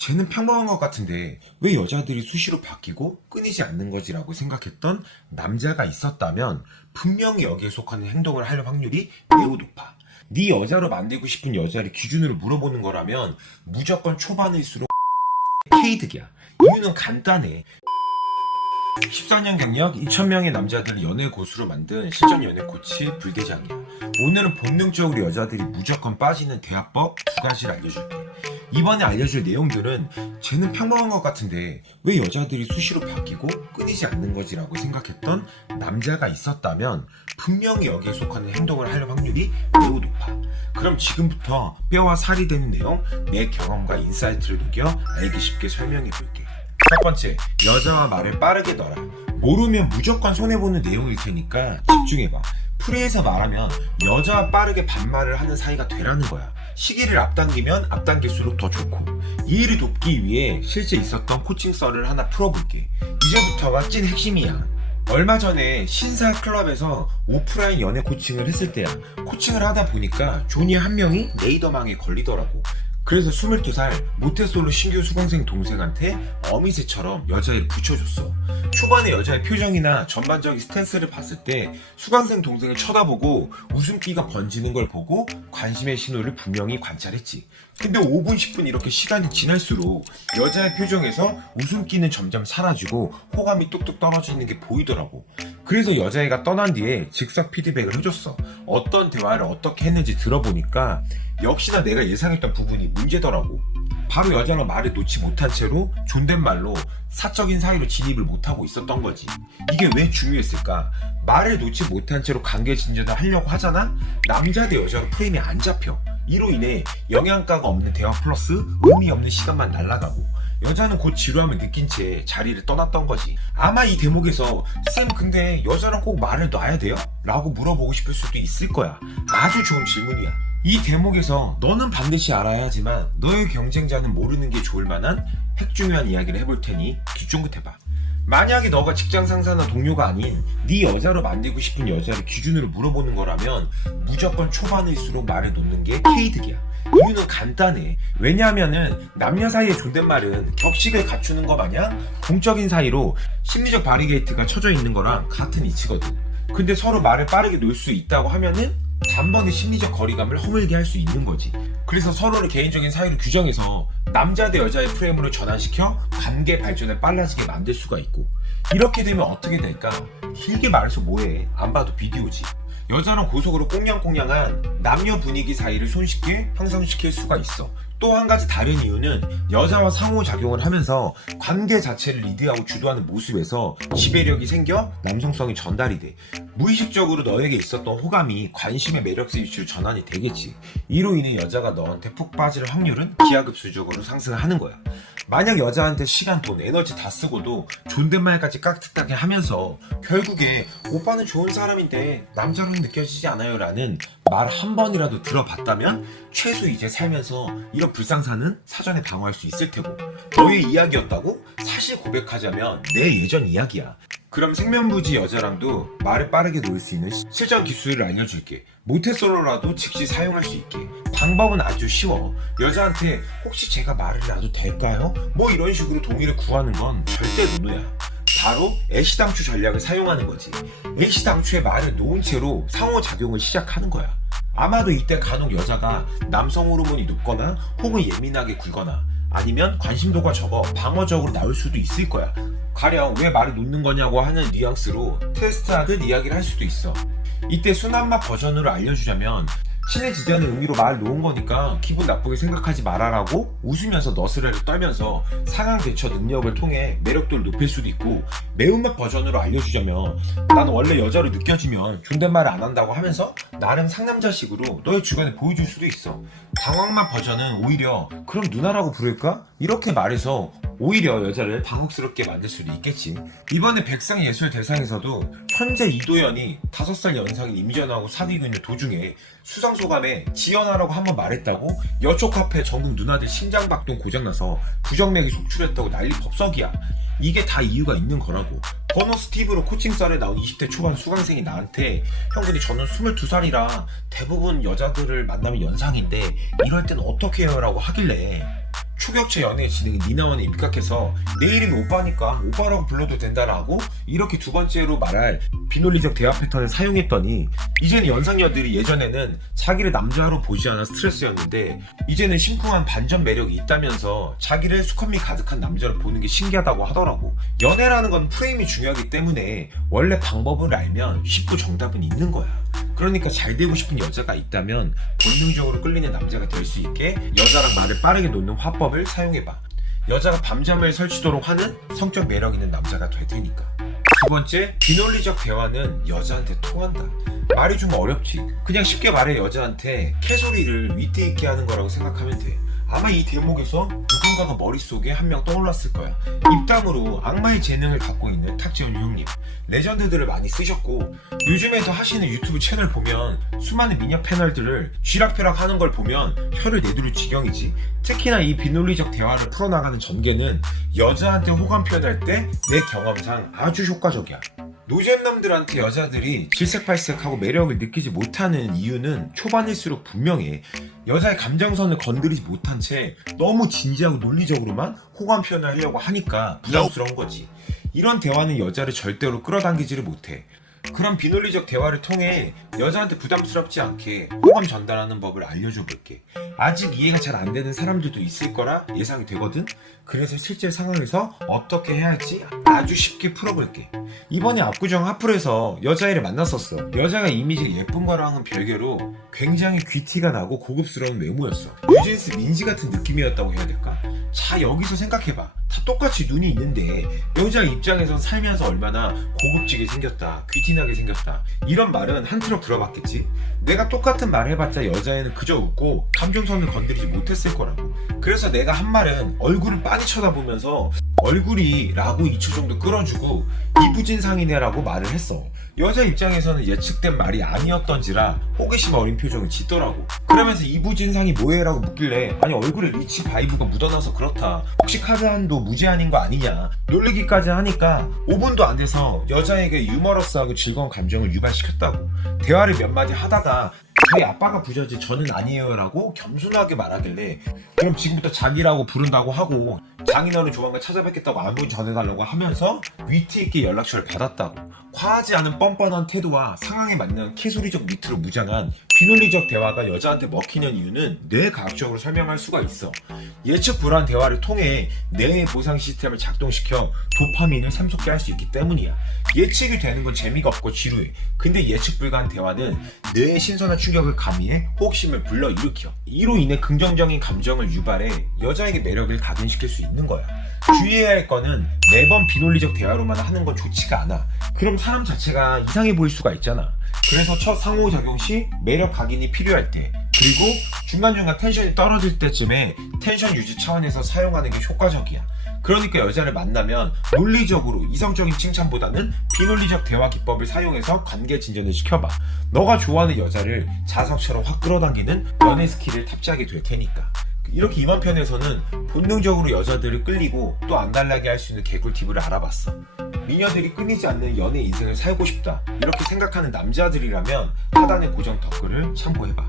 쟤는 평범한 것 같은데 왜 여자들이 수시로 바뀌고 끊이지 않는 거지라고 생각했던 남자가 있었다면 분명히 여기에 속하는 행동을 할 확률이 매우 높아. 네 여자로 만들고 싶은 여자를 기준으로 물어보는 거라면 무조건 초반일수록 케이득이야. 이유는 간단해. 14년 경력 2,000명의 남자들을 연애 고수로 만든 실전 연애 코치 불계장이야. 오늘은 본능적으로 여자들이 무조건 빠지는 대화법 두 가지를 알려줄게. 이번에 알려줄 내용들은 쟤는 평범한 것 같은데 왜 여자들이 수시로 바뀌고 끊이지 않는 거지라고 생각했던 남자가 있었다면 분명히 여기에 속하는 행동을 할 확률이 매우 높아. 그럼 지금부터 뼈와 살이 되는 내용, 내 경험과 인사이트를 녹여 알기 쉽게 설명해 볼게. 첫 번째, 여자와 말을 빠르게 넣어라. 모르면 무조건 손해보는 내용일 테니까 집중해봐. 프레에서 말하면 여자와 빠르게 반말을 하는 사이가 되라는 거야. 시기를 앞당기면 앞당길수록 더 좋고. 이 일을 돕기 위해 실제 있었던 코칭 썰을 하나 풀어볼게. 이제부터가 찐 핵심이야. 얼마 전에 신사 클럽에서 오프라인 연애 코칭을 했을 때야. 코칭을 하다 보니까 조니 한 명이 레이더망에 걸리더라고. 그래서 22살 모태솔로 신규 수강생 동생한테 어미새처럼 여자애를 붙여줬어. 초반에 여자의 표정이나 전반적인 스탠스를 봤을 때 수강생 동생을 쳐다보고 웃음기가 번지는 걸 보고 관심의 신호를 분명히 관찰했지. 근데 5분, 10분 이렇게 시간이 지날수록 여자의 표정에서 웃음기는 점점 사라지고 호감이 뚝뚝 떨어지는 게 보이더라고. 그래서 여자애가 떠난 뒤에 즉석 피드백을 해줬어. 어떤 대화를 어떻게 했는지 들어보니까 역시나 내가 예상했던 부분이 문제더라고. 바로 여자랑 말을 놓지 못한 채로 존댓말로 사적인 사이로 진입을 못하고 있었던 거지. 이게 왜 중요했을까? 말을 놓지 못한 채로 관계 진전을 하려고 하잖아? 남자 대 여자로 프레임이 안 잡혀. 이로 인해 영양가가 없는 대화 플러스 의미 없는 시간만 날아가고 여자는 곧 지루함을 느낀 채 자리를 떠났던 거지. 아마 이 대목에서 쌤 근데 여자랑 꼭 말을 놔야 돼요? 라고 물어보고 싶을 수도 있을 거야. 아주 좋은 질문이야. 이 대목에서 너는 반드시 알아야 하지만 너의 경쟁자는 모르는 게 좋을 만한 핵중요한 이야기를 해볼 테니 귀 쫑긋해봐. 만약에 너가 직장 상사나 동료가 아닌 네 여자로 만들고 싶은 여자를 기준으로 물어보는 거라면 무조건 초반일수록 말을 놓는 게 케이득이야. 이유는 간단해. 왜냐하면은 남녀 사이의 존댓말은 격식을 갖추는 거 마냥 공적인 사이로 심리적 바리게이트가 쳐져 있는 거랑 같은 이치거든. 근데 서로 말을 빠르게 놓을 수 있다고 하면은 단번에 심리적 거리감을 허물게 할 수 있는 거지. 그래서 서로를 개인적인 사이로 규정해서 남자 대 여자의 프레임으로 전환시켜 관계 발전을 빨라지게 만들 수가 있고 이렇게 되면 어떻게 될까? 길게 말해서 뭐해? 안 봐도 비디오지. 여자랑 고속으로 꽁냥꽁냥한 남녀 분위기 사이를 손쉽게 형성시킬 수가 있어. 또 한 가지 다른 이유는 여자와 상호작용을 하면서 관계 자체를 리드하고 주도하는 모습에서 지배력이 생겨 남성성이 전달이 돼. 무의식적으로 너에게 있었던 호감이 관심의 매력 스위치로 전환이 되겠지. 이로 인해 여자가 너한테 푹 빠질 확률은 기하급수적으로 상승하는 거야. 만약 여자한테 시간, 돈, 에너지 다 쓰고도 존댓말까지 깍듯하게 하면서 결국에 오빠는 좋은 사람인데 남자로는 느껴지지 않아요 라는 말 한 번이라도 들어봤다면 최소 이제 살면서 이런 불상사는 사전에 방어할 수 있을 테고 너의 이야기였다고? 사실 고백하자면 내 예전 이야기야 그럼 생면부지 여자랑도 말을 빠르게 놓을 수 있는 시- 실전 기술을 알려줄게 모태솔로라도 즉시 사용할 수 있게 방법은 아주 쉬워. 여자한테 혹시 제가 말을 놔도 될까요? 뭐 이런 식으로 동의를 구하는 건 절대 노노야. 바로 애시당초 전략을 사용하는 거지. 애시당초의 말을 놓은 채로 상호작용을 시작하는 거야. 아마도 이때 간혹 여자가 남성 호르몬이 높거나 혹은 예민하게 굴거나 아니면 관심도가 적어 방어적으로 나올 수도 있을 거야. 가령 왜 말을 놓는 거냐고 하는 뉘앙스로 테스트하듯 이야기를 할 수도 있어. 이때 순한맛 버전으로 알려주자면 친해지자는 의미로 말 놓은 거니까 기분 나쁘게 생각하지 말아라고 웃으면서 너스레를 떨면서 상황 대처 능력을 통해 매력도를 높일 수도 있고 매운맛 버전으로 알려주자면 난 원래 여자로 느껴지면 존댓말을 안 한다고 하면서 나름 상남자식으로 너의 주변에 보여줄 수도 있어 당황맛 버전은 오히려 그럼 누나라고 부를까? 이렇게 말해서 오히려 여자를 당혹스럽게 만들 수도 있겠지. 이번에 백상예술대상에서도 현재 이도현이 5살 연상인 임전하고 사귀고 있는 도중에 수상소감에 지연하라고 한번 말했다고 여초 카페 전국 누나들 심장박동 고장나서 부정맥이 속출했다고 난리 법석이야. 이게 다 이유가 있는 거라고. 번호 스티브로 코칭썰에 나온 20대 초반 수강생이 나한테 형 근데 저는 22살이라 대부분 여자들을 만나면 연상인데 이럴 땐 어떻게 해요? 라고 하길래 초격체 연애의 진행이 니나원에 입각해서 내 이름이 오빠니까 오빠라고 불러도 된다라고 이렇게 두 번째로 말할 비논리적 대화 패턴을 사용했더니 이제는 연상녀들이 예전에는 자기를 남자로 보지 않아 스트레스였는데 이제는 심쿵한 반전 매력이 있다면서 자기를 수컷미 가득한 남자로 보는 게 신기하다고 하더라고. 연애라는 건 프레임이 중요하기 때문에 원래 방법을 알면 쉽고 정답은 있는 거야 그러니까 잘 되고 싶은 여자가 있다면 본능적으로 끌리는 남자가 될 수 있게 여자랑 말을 빠르게 놓는 화법을 사용해봐. 여자가 밤잠을 설치도록 하는 성적 매력 있는 남자가 될 테니까. 두 번째, 비논리적 대화는 여자한테 통한다. 말이 좀 어렵지. 그냥 쉽게 말해 여자한테 캐소리를 위트 있게 하는 거라고 생각하면 돼. 아마 이 대목에서 누군가가 머릿속에 한 명 떠올랐을 거야. 입담으로 악마의 재능을 갖고 있는 탁재훈 형님. 레전드들을 많이 쓰셨고 요즘에도 하시는 유튜브 채널 보면 수많은 미녀 패널들을 쥐락펴락 하는 걸 보면 혀를 내두를 지경이지 특히나 이 비논리적 대화를 풀어나가는 전개는 여자한테 호감 표현할 때 내 경험상 아주 효과적이야 노잼남들한테 여자들이 질색팔색하고 매력을 느끼지 못하는 이유는 초반일수록 분명해 여자의 감정선을 건드리지 못한 채 너무 진지하고 논리적으로만 호감 표현을 하려고 하니까 부담스러운 거지 이런 대화는 여자를 절대로 끌어당기지를 못해. 그런 비논리적 대화를 통해 여자한테 부담스럽지 않게 호감 전달하는 법을 알려줘 볼게. 아직 이해가 잘 안 되는 사람들도 있을 거라 예상이 되거든? 그래서 실제 상황에서 어떻게 해야 할지 아주 쉽게 풀어볼게. 이번에 압구정 하플에서 여자애를 만났었어. 여자가 이미지가 예쁜 거랑은 별개로 굉장히 귀티가 나고 고급스러운 외모였어. 뉴진스 민지 같은 느낌이었다고 해야 될까? 자, 여기서 생각해봐. 다 똑같이 눈이 있는데 여자 입장에선 살면서 얼마나 고급지게 생겼다 귀티나게 생겼다 이런 말은 한 트럭 들어봤겠지 내가 똑같은 말 해봤자 여자애는 그저 웃고 감정선을 건드리지 못했을 거라고 그래서 내가 한 말은 얼굴을 빤히 쳐다보면서 얼굴이 라고 2초 정도 끌어주고 이부진 상이네라고 말을 했어. 여자 입장에서는 예측된 말이 아니었던지라 호기심 어린 표정을 짓더라고. 그러면서 이부진상이 뭐해라고 묻길래 아니 얼굴에 리치 바이브가 묻어나서 그렇다. 혹시 카드한도 무제한인 거 아니냐? 놀리기까지 하니까 5분도 안 돼서 여자에게 유머러스하고 즐거운 감정을 유발시켰다고. 대화를 몇 마디 하다가 저희 아빠가 부자지 저는 아니에요라고 겸손하게 말하길래 그럼 지금부터 자기라고 부른다고 하고 장인어른 조만간 찾아뵙겠다고 안부 전해달라고 하면서 위트 있게 연락처를 받았다고 과하지 않은 뻔뻔한 태도와 상황에 맞는 캐소리적 미트로 무장한 비논리적 대화가 여자한테 먹히는 이유는 뇌과학적으로 설명할 수가 있어. 예측 불허한 대화를 통해 뇌의 보상 시스템을 작동시켜 도파민을 샘솟게 할 수 있기 때문이야. 예측이 되는 건 재미가 없고 지루해. 근데 예측 불가한 대화는 뇌의 신선한 충격을 가미해 호기심을 불러일으켜. 이로 인해 긍정적인 감정을 유발해 여자에게 매력을 각인시킬 수 있는 거야. 주의해야 할 거는 매번 비논리적 대화로만 하는 건 좋지가 않아. 그럼 사람 자체가 이상해 보일 수가 있잖아 그래서 첫 상호작용 시 매력 각인이 필요할 때 그리고 중간중간 텐션이 떨어질 때쯤에 텐션 유지 차원에서 사용하는 게 효과적이야 그러니까 여자를 만나면 논리적으로 이성적인 칭찬보다는 비논리적 대화 기법을 사용해서 관계 진전을 시켜봐. 너가 좋아하는 여자를 자석처럼 확 끌어당기는 연애 스킬을 탑재하게 될 테니까. 이렇게 이번 편에서는 본능적으로 여자들을 끌리고 또 안 달라게 할 수 있는 개꿀 팁을 알아봤어. 미녀들이 끊이지 않는 연애 인생을 살고 싶다. 이렇게 생각하는 남자들이라면 하단의 고정 댓글을 참고해봐.